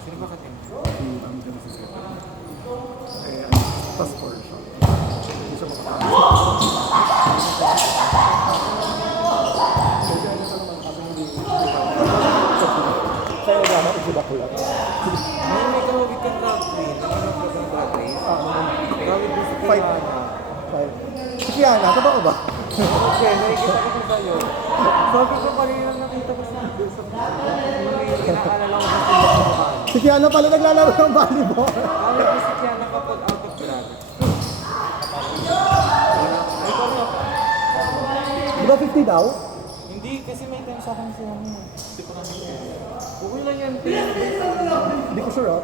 Sino ba katin? Ang dyan sa seta. Eh, task force siya. Hindi siya makakasama. Sa'yo na ako, isip ako lang. May kawag ka drag queen. Ano ka sa drag race? Kawag mo sa Kiana. Si Kiana, totoo ba? Okay, nakikita ko sa sa'yo. Sabi ko kanina nakita ko sa inaalala ko sa sila. Si Kiana pala naglalaro ng volleyball. Kawag mo si Kiana kapag out of drag. Di ba 50 daw? Hindi, kasi may time sa akin siya. Hindi pa kami. Okay lang yan, Tim. Hindi ko sure.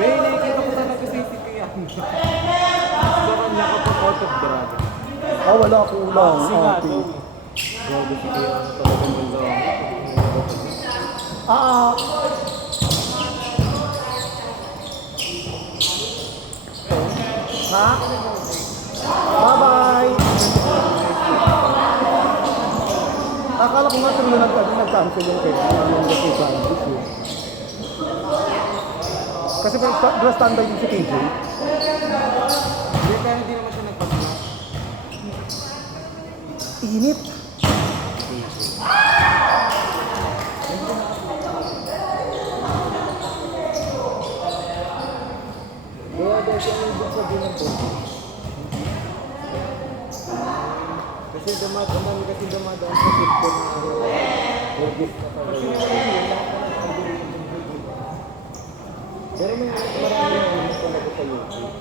May nakikita ko talaga sa isip ko yan. Sa kanya kapag out of drag. Ah, wala ko lang. Kasi nga, Okay. grabe si Kiana talaga nila. Ha? Bye-bye! Akala ko nga tuloy nag-cancel yung kaya yung nag-cancel. Kasi parang standby din si KJ. Hindi, pero hindi naman siya nagpapala. Init! Kaya daw siya ang ibig sabihin ng bote. Kasi dumadami kasi dumadaan sa tip ko na burgis na talaga. Pero may marami yung ulit talaga sa YouTube.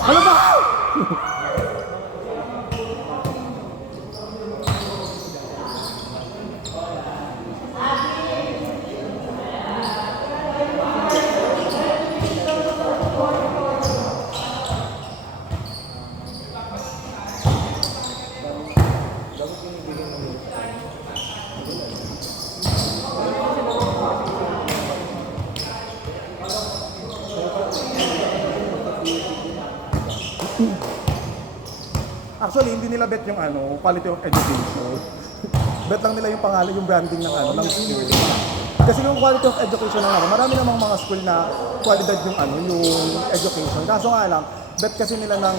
Ano ba? Actually, hindi nila bet yung quality of education. Bet lang nila yung pangalan, yung branding ng ng school. Kasi yung quality of education ng marami namang mga school na qualidad yung yung education. Kaso nga lang, bet kasi nila ng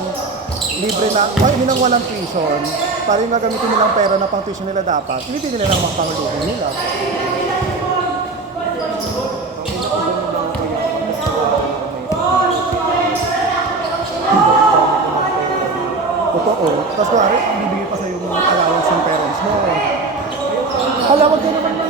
libre na, hindi nang walang tuition, para yung gagamitin nilang pera na pang tuition nila dapat, hindi nila ng mga pangluhin nila. Totoo. Tapos kuwari, bibigay pa sa'yo yung allowance ng parents mo. Halawag ka naman mo.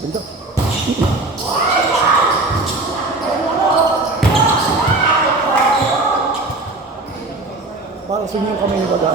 Ganda. Parang swimming kami yung baga.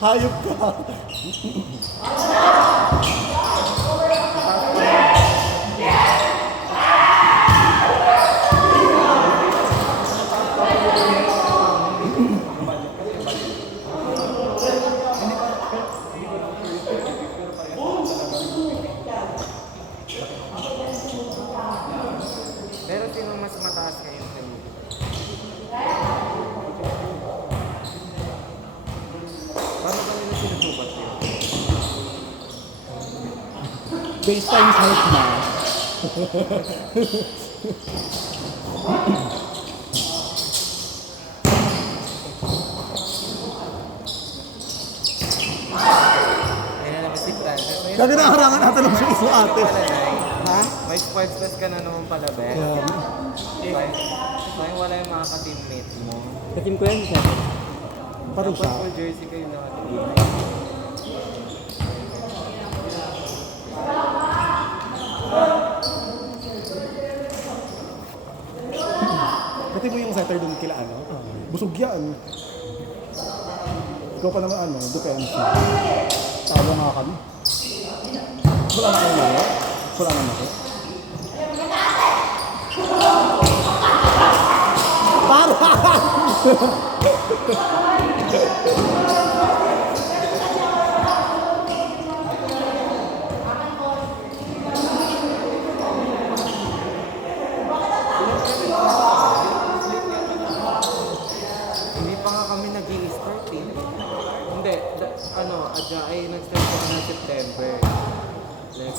Hayop ka. Pero sino mas mataas ngayon sa iyo? Paano ba nila sinusukat yun? Based times height na. Yan na naman si Francis. Kaya naharangan natin ng iso ate. Ha? May spoils test ka na naman pala, be. Sayang wala yung mga ka-teammate mo. Katim ko yan siya. Parusa. Dapat full jersey kayo nakatingin. Pati mo yung setter dun kila ano? Busog yan. Ikaw pa naman ano, depensa. Talo nga kami. Wala na kayo laro? Wala naman ako. Para! Hindi pa nga kami nag-i-start eh. Hindi, adya ay nag-start kami ng September. Like,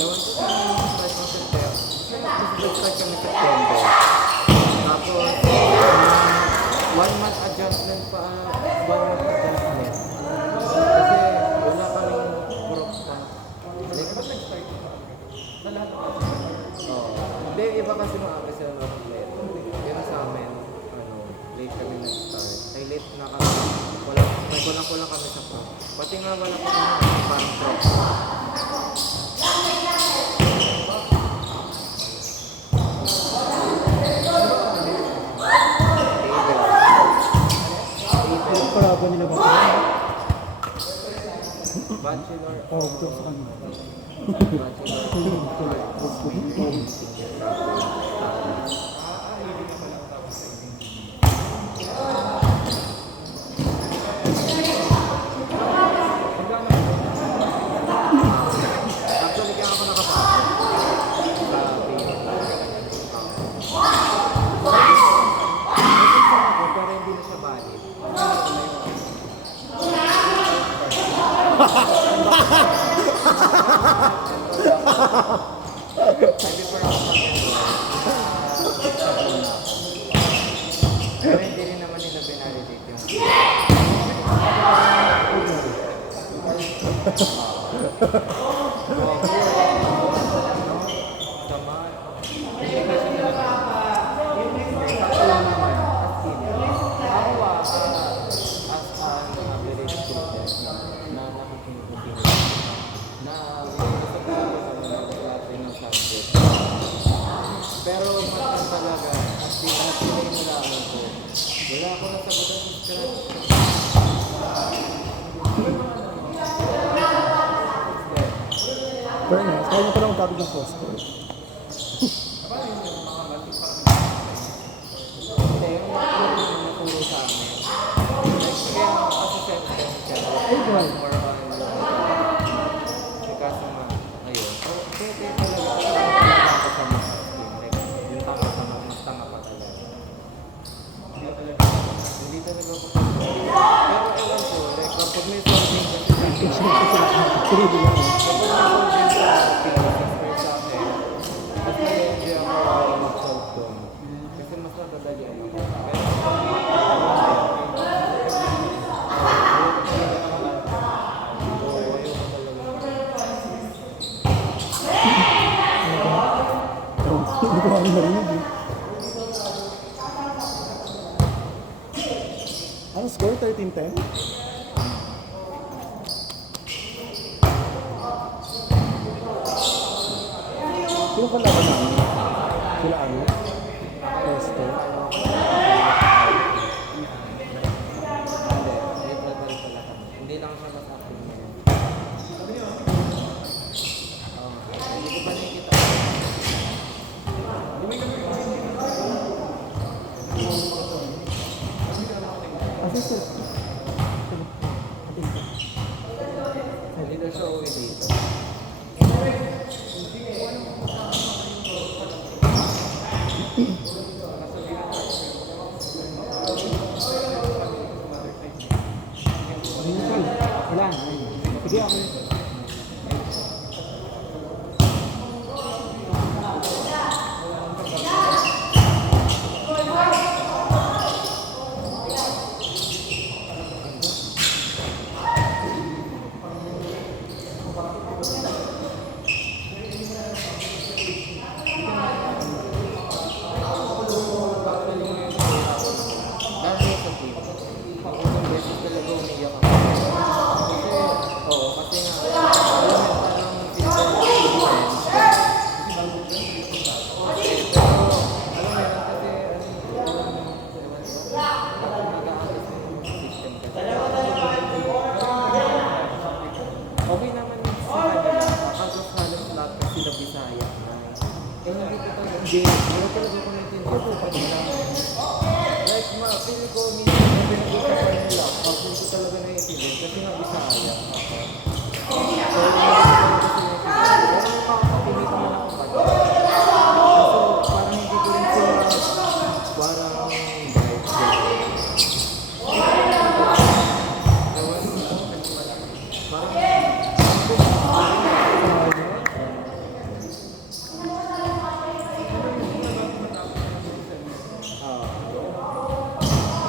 ewan ko kung nag-start ng September. Nag-start kami September. Tapos, 1 month adjustment pa, 1 month adjustment. Kasi wala kaming group pa. Like, ba't nag-start? Oo. Hindi, iba kasi maaga sila ng late. Pero sa amin, late kami nag-start. Ay, late na kami. May kulang-kulang kami sa prop. Pati nga wala pa kami parang prop. Parado nila ba? Bachelor. Oh, ito sa kanila. Actually, kaya ako nakapasok sa pero hindi na siya valid. Pero hindi rin naman nila binalidate yung sama. Hindi kasi nila sakto lang naman. As in, ako as an average student na nakikinig na gusto ko lahat ng subject. Pero mas talaga, as in, pinag-inulaman ko. Wala ako nasagutan sa scratch. Pero nga, kaya mo ko lang magkabig ng poster. Hindi, yung naturo sa amin. Like, kaya kasi siyempre, more on kaso nga, ayun. So, pwede talaga ako sa mga skin. Like, yung tama-tama, mas tama pa talaga. Hindi talaga ako sa pero ewan ko, like, kapag may solving kasi sa Sige, di lang. kapag may solving sa Pilipinas sa akin, mas hindi ako mag-solve doon. Kasi mas nadadalian ako. Pero Hindi ko kami marinig eh. score? 13-10? Sino kalaban namin? Sila ano? Pesto? Hindi lang siya mas-active ngayon. Hindi ko pa nakikita. Assistant. Hindi na siya uwi dito. Wala. Sige ako. Dahil sa team, unang beses talaga umiyak ako. Kasi nga, alam mo, parang physical defense. Pero, alam mo yun, kasi, nag-aalis na yung system kasi. Okay naman sa kanila, halos halos lahat kasi na Bisaya. Hindi ko talaga, wala talaga ko naintindihan po pag like, feel ko minsan na pinag-usapan nila, pag hindi ko talaga naiintindihan kasi nga Bisaya. So, hindi ko talaga kasi naiintindihan. Pero may makakapilit naman ako pa. So, parang hindi ko rin sila, parang guide.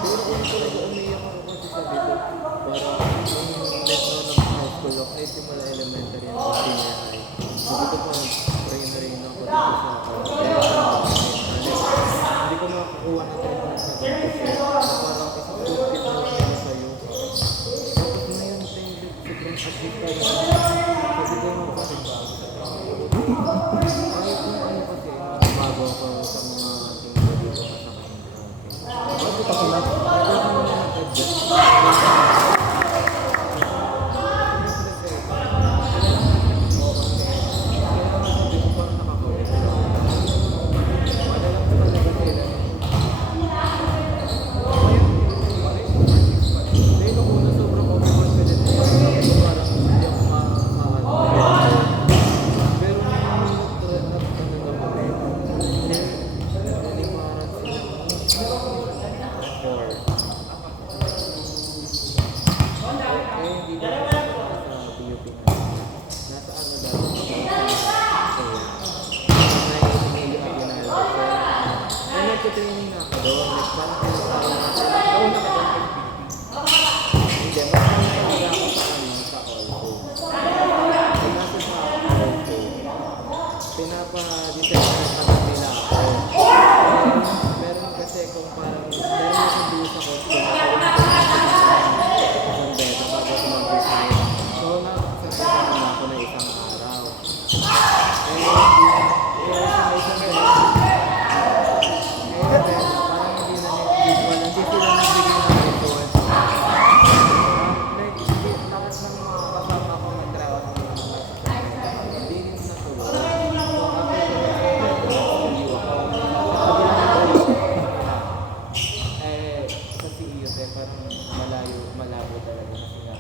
Pero kung talaga umiyak ako kasi sabi ko, parang yung metro ng high school of simula elementary and senior high. Sabi ko parang pray na rin ako dito sa hindi ko makakuha ng treatment na ganito. Parang isang good na lang nila sa'yo. Tapos ngayon, sobrang active ka na. Sabi ko yung kapatid ba? Kahit kung ano kasi, bago ako sa mga tingin dito sa Bakit ako na? training na ako doon. Like, parang pinagsawa na sila. Nauna ka doon kay Hindi, mas nangyayari ako sa Olco. So, nasa sa Olco, pinapa-design na kami nila ako. Meron kasi kung parang, meron akong dulo sa course ko na isang beta bago ako mag-design. So, nagsasabi na ako na isang araw. Sa isang beta, parang hindi na visual, hindi sila nagbigay ng report. Like, lakas ng mga kasama ko nag-travel ng mga hindi rin natuloy. So, after sa CEU, parang malabo talaga kasi nga,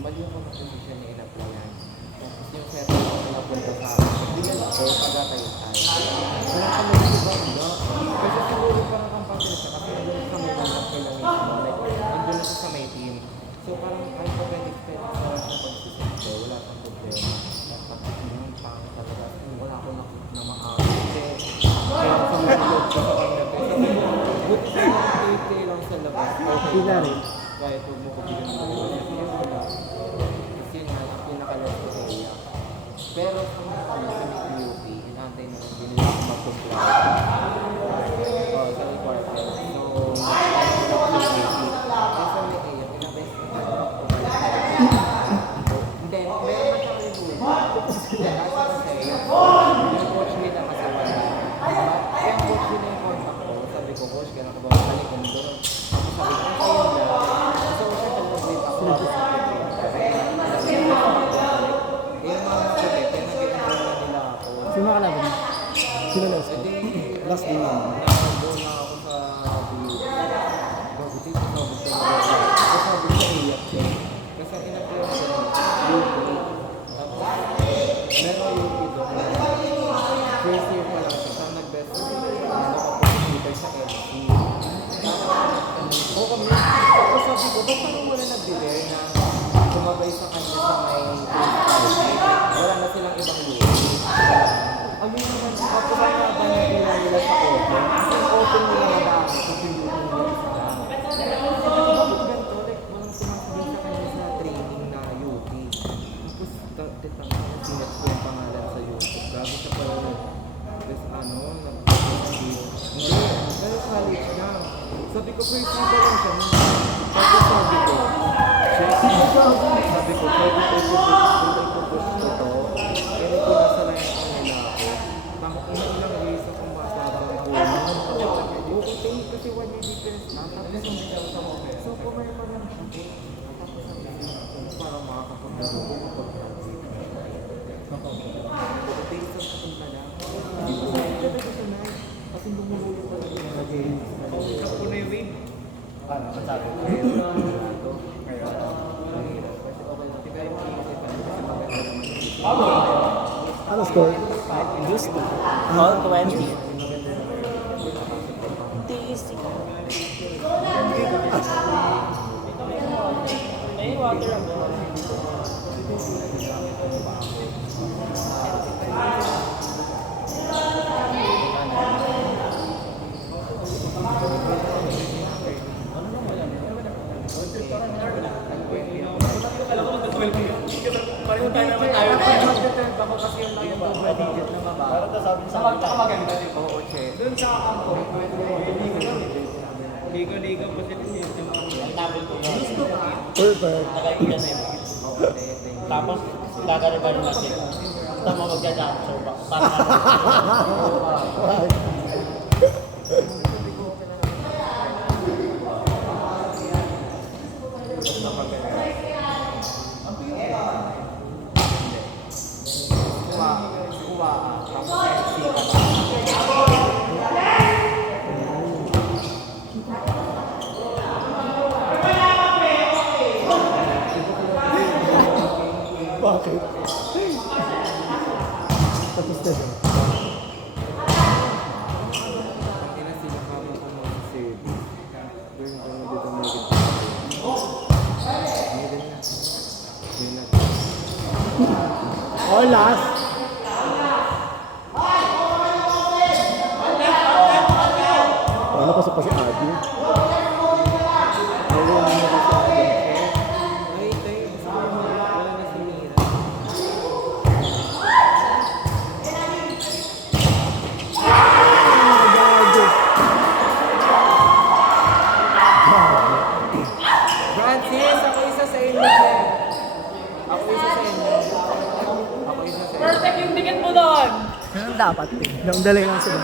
mali ako ng position na in-applyan. Tapos yung setup ko napunta sa akin, bigyan ako pagkatay-tay. Parang kami ba? Kasi siguro parang ang pangkila siya kasi nandun sa may lanap nila mismo. Like, nandun na siya sa may team. So parang kahit pa pwede expect sa pag-sisente, wala siyang problema. Tapos yung pangit talaga, wala ko na maakit. Kasi kaya sa mga loob ko sa kanya. Buti sa mga KK lang sa labas. Sila rin. Kahit huwag mo ko bigyan ng mga kasi yun wala. Kasi yun nga, ang pinakalas ko sa iya. Pero sa mga sa UP, inantay na kung binili ako mag-comply. Sa requirement. So, sa UP, Last day naman. Nakago na ako sa BU. Bago dito, sabog sa mga. Sabog sa iyak ko. Kasi in-apply ko sa UP. Tapos, meron UP doon. First year pa lang siya. Siya nag-best. Nakapag-speaker sa MC. Oo kami. Tapos sabi ko, ba't parang wala nag-delay na kumabay sa kanya sa may wala na silang ibang UP. Ayun naman, kapag na ba nila nila sa open? Kasi yung open nila na dami, kasi yung nila isa. Bakit ganito? Like, walang sumasabi sa kanya sa training na UP. Tapos, titang sinet ko yung pangalan sa YouTube. Grabe siya pala nun. Tapos, hindi, pero college na. Sabi ko, first year pa lang siya. Tapos sabi ko, check. Sabi ko, pwede ko i-push ko to. Pero kung nasa lang yung ilang days akong matabang buwan. Okay, kasi 1 year difference na. So, pumayama lang siya. Tapos sabi ko, para makakapaglaro ko kapag-transit. Okay, so kapunta na. Hindi ko sa akin talaga siya na. Kasi lumululo pa lang yung nag-game. Sa po na yung wave. Ano, sabi ko. Ngayon na ito. Ngayon. Ang hirap. Kasi okay lang. Tigay mo yung kasi maganda naman. Ano score? Gusto. All 20. Tasty. Ay, water ang Pareho tayo naman tayo. Mag-deterve ako kasi yung lang yung double digit na mababa. Parang ito sabi sa akin. Saka maganda din. Oo, che. Doon sa kampo. Ligo-ligo po sila yung tapon ko. gusto ka? Perfect. Nakaiga na yun. Oo, thank you. Tapos, gagaliban natin. Tama magja-jump so ba? Para Bakit? Tapos na ba? Oh, last. Wala, pasok pa si Adi. Francis, ako isa sa inyo. Ako isa sa inyo. Ako isa sa inyo. perfect yung ticket mo doon! Ganun dapat eh. Yung dalay lang sila.